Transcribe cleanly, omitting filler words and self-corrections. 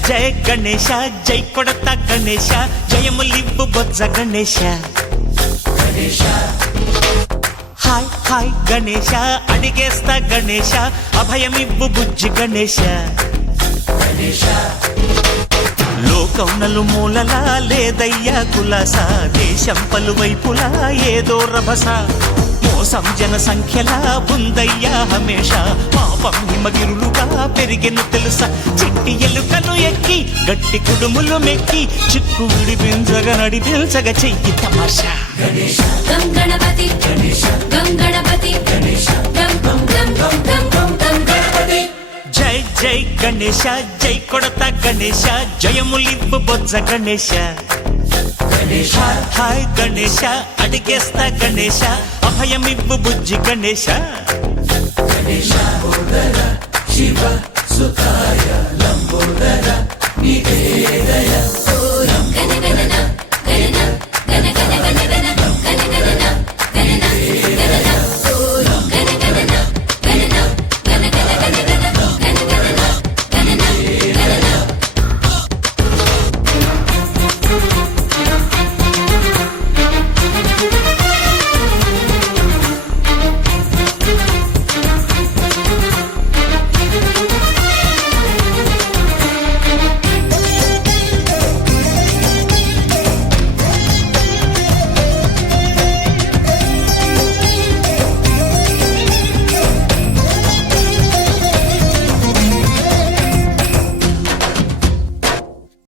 జయ గణేశ జై కొడత గణేశ జయములివ్వు బొజ్జ Ganesha hi hi Ganesha అడిగేస్తా Ganesha అభయమివ్వు బుజ్జి గణేశ లోకం నలుమూలలా లేదయ్యా కులాస దేశం పలువైపులా ఏదో రభస మోసం జన సంఖ్యలా ఉందయ్యా హమేష పాపం హిమగిరులుగా పెరిగెను తెలుసా చిట్టి ఎలుకను ఎక్కి గట్టి కుడుములు మెక్కి చిక్కు విడిపించగా నడిపించగా చెయ్యి తమాషా గం గణపతి గం గణపతి గం గం గం గం గం గణపతి జై జై గణేశ జై కొడత గణేశ జయములివ్వు బొజ్జ గణేశ హాయ్ గణేశ అడిగేస్తా గణేశ అభయమివ్వు బుజ్జి గణేశ శివ సుతాయ